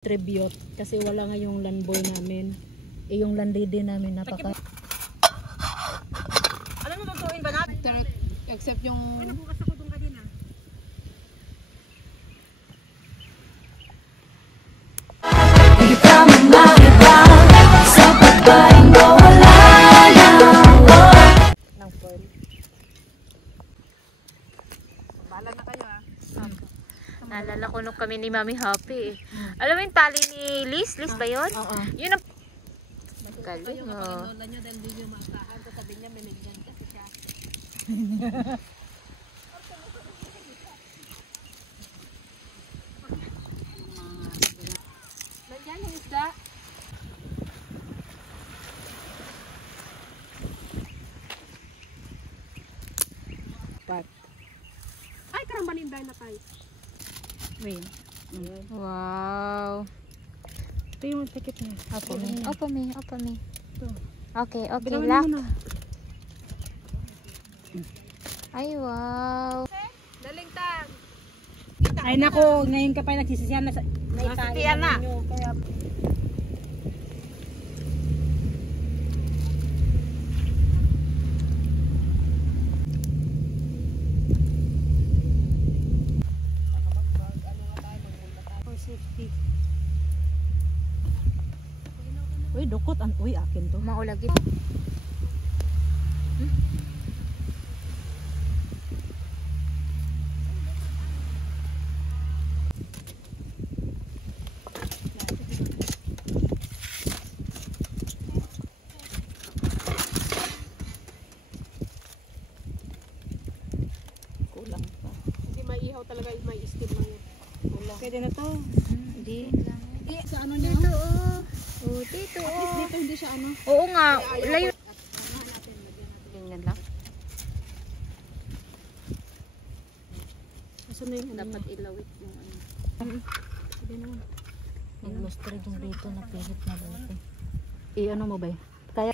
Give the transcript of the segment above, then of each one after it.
tribute kasi wala nga yung landboy namin. Eh yung landlady namin napaka. Alam mo tutuin ba natin? Except yung Ano bukas ako doon kanina? Ng foil. Bahala na kayo ah. Naalala ko nung kami ni Mami Happy eh. Alam mo yung tali ni Liz? Liz ba yun? Oo. Yun ang... Galing Yung oh. lola nyo dahil hindi nyo maasahan. So sabi niya may ligyan kasi siya. Nandiyan yung isda. Pat. Ay, karambanin dahil na tayo. Wait. Wow. Ito yung tikit niya. Opo me. Opo me. Opo me. Ito. Okay, okay. Bitawan Lock. mo na. Ay, wow. Daling tag. Ay nako, ngayon ka pa nagsisisihan na Nasisiyan na. Kaya for safety. Uy, dukot an uy akin to. Maulagit. Kulang pa. Hindi maihaw talaga, may steam lang yan. Kulang. Pwede na to. Hindi. Sa ano niya? Dito oh. Oh, dito oh. Dito hindi siya ano. Oo nga. Layo. Tingnan lang. Kaso na yung Dapat ilawit yung ano. Sabi naman. Nag-luster yung dito na pilit na dito. I-ano mo ba? Kaya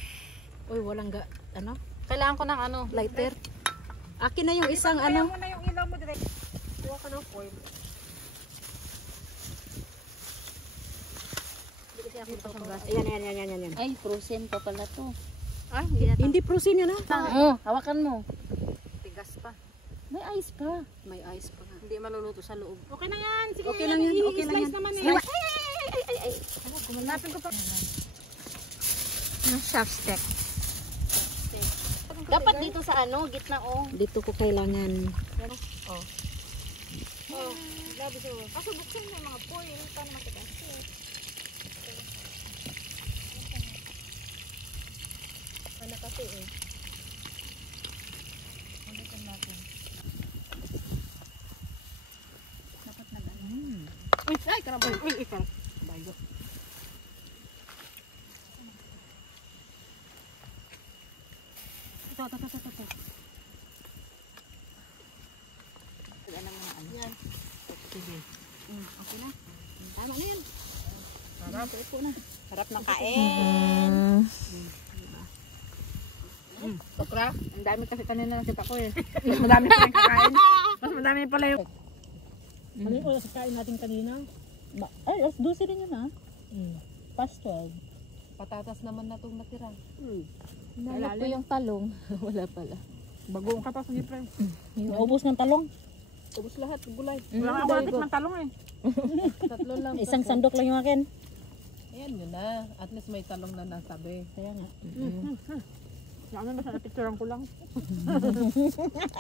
uy, walang ano? Kailangan ko ng ano, lighter. Akin na yung isang ano. Mo na yung ilaw mo direct. Kuha ka ng foil. Ayan. Ay, frozen pa pala to. Ay, Hindi prosin yun Oh, hawakan mo. tigas pa. May ice pa. May ice pa nga. Hindi maluluto sa loob. Okay na yan. Sige, Okay lang yan, okay lang yan. naman eh. Gumanapin ko pa. Yung chopstick. Dapat dito sa ano, gitna oh. Dito ko kailangan. Oh, labi ko. Kaso buksan mo yung mga foil. Paano matigas? Ano kasi eh. Ulitin natin. Dapat na gano'n. Uy, ay, karambay. Uy, bago. Ito. Ano mo ano? Yan. Sige. Okay na. Tama na yan. Sarap. Upo na. Sarap ng kain. Okra. Ang dami kasi kanina nakita ko eh. Mas madami pa rin kakain. Mas madami pala yung... Ano yung oras kain natin kanina? Ay, alas 12 din yun ha? Past 12. Patatas naman na itong natira. Nalak ko yung talong. Wala pala. Bagoong ka pa sa libre. Naubos ng talong. Ubus lahat. Gulay. Mm, Wala nga very bakit good. ng talong eh. Tatlo lang. Isang sandok lang yung akin. Ayan yun na. At least may talong na nasabi. Kaya nga. Ano ba sa picturean ko lang?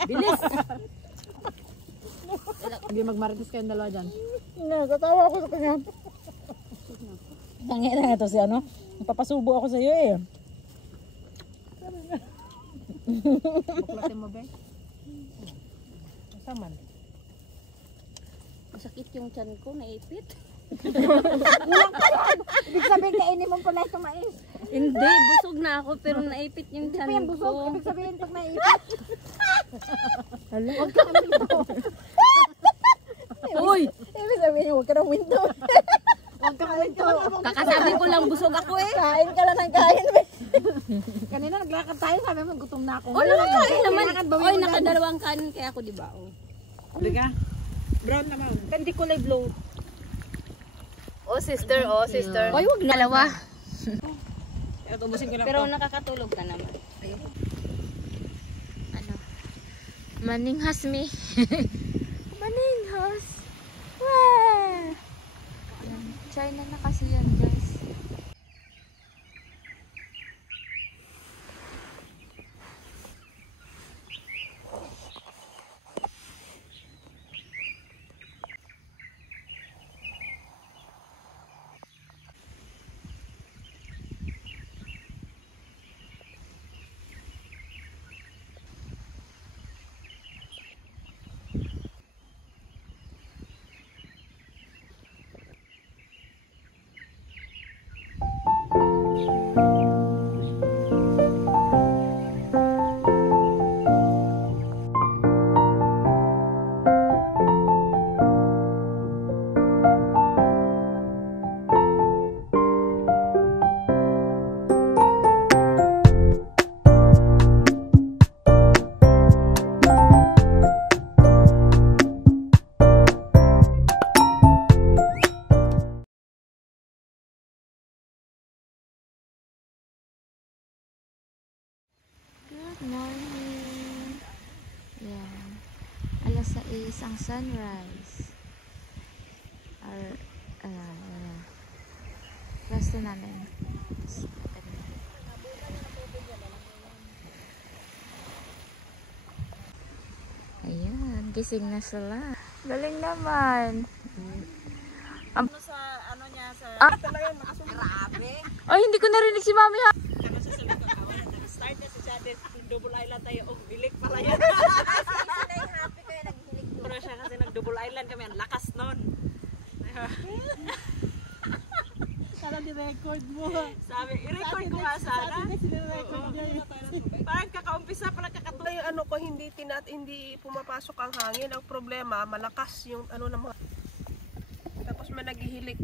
Bilis! Hindi magmarites kayong dalawa dyan. Nakatawa ako sa kanya. Tangina nga to si ano. Napapasubo ako sa iyo eh. Buklatin mo ba? Masaman. Masakit yung tiyan ko, naipit. Ibig sabihin kainin mo pala itong mais. Hindi, busog na ako pero naipit yung tiyan Yan busog. ko. Ibig sabihin pag naipit. Huwag ka ng window. Uy! Ibig sabihin huwag ka ng window. Huwag ka ng window. Kakasabi ko lang busog ako eh. Kain ka lang ng kain. Kanina naglakad tayo. Sabi mo gutom na ako. Oh, nakakain naman. Kailangan bawin Oy, mo nakadalawang kanin kaya ako, di ba? Oh. Biga. Brown naman. Hindi kulay blue. Oh, sister. Oy, wag na. Dalawa. Pero nakakatulog ka naman. Ano? Maninghas mi. Maninghas. Wah! Yan. China na kasi yan, guys. Good morning. Yan. Alas 6 ang sunrise. Plus to namin. Ayan, gising na sila. Galing naman. Sa ano niya sa Talagang grabe. Ay, hindi ko narinig si Mami ha. start na si Chades, double island tayo. Oh, bilik pala yan. Happy kaya naghilig ko. Pero siya kasi nag-double island kami, ang lakas nun. Sana di-record mo. Sabi, i-record ko nga sana. Parang kakaumpisa, parang kakatuloy. Yung ano ko, hindi pumapasok ang hangin. Ang problema, malakas yung ano na mga... Tapos may naghihilik.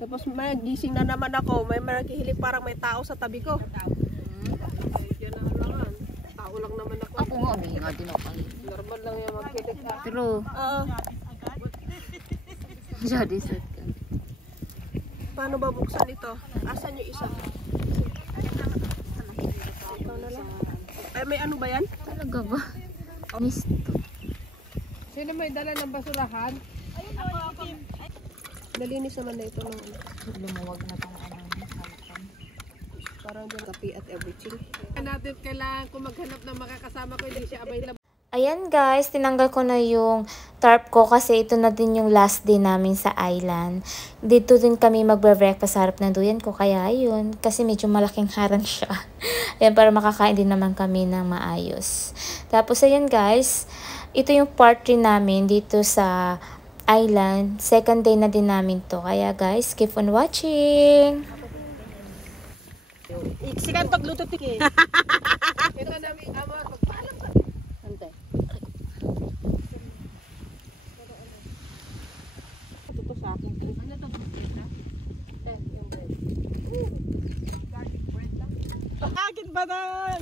Tapos may gising na naman ako. May naghihilik, parang may tao sa tabi ko. Ay, yan na halangan. Tao lang naman ako. Ako nga, may nga din ako. Normal lang yung maghihilik. True. Oo. Jadi set ka. Paano ba buksan ito? Asan yung isa? Ito na lang. Ay, may ano ba yan? Talaga ba? Misto. Sino may dala ng basurahan? Nalinis naman na ito ng ano. Lumuwag na tong ano. Parang dyan kape at everything. Natin kailangan kung maghanap ng makakasama ko, hindi siya available. Ayan guys, tinanggal ko na yung tarp ko kasi ito na din yung last day namin sa island. Dito din kami magbe-breakfast sa harap ng duyan ko. Kaya ayun, kasi medyo malaking harang siya. Ayan, para makakain din naman kami ng maayos. Tapos ayan guys, ito yung part 3 namin dito sa island. Second day na din namin to. Kaya guys, keep on watching! Sikan pagluto tiki. Ito namin amor, magpaalam ka. Antay. Ito sa akin. Ano to? Yung bread. Akin ba na?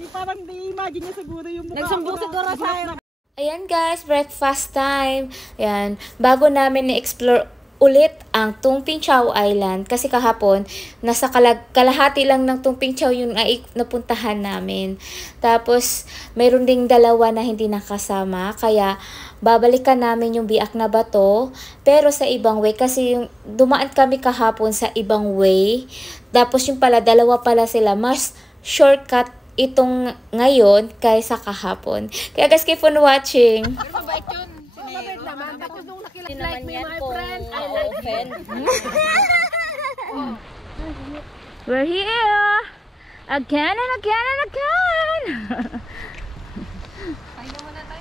Parang di imagine niya siguro yung mukha. Nagsumbong siguro sa Ayan guys, breakfast time. Ayan, bago namin na-explore ulit ang Tungping Chau Island kasi kahapon nasa kalahati lang ng Tungping Chau yung napuntahan namin. Tapos mayroon ding dalawa na hindi nakasama kaya babalikan namin yung Biak na Bato pero sa ibang way kasi yung dumaan kami kahapon sa ibang way. Tapos yung pala dalawa pala sila, mas shortcut itong ngayon kaysa kahapon. Kaya guys, keep on watching. Mabait yun. mabait naman. Tapos nung Hindi nakilike naman me yan my kung friend, I like open. We're here! Again and again and again!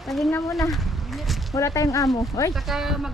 Pahinga muna. Wala tayong amo. Oy. Saka mag...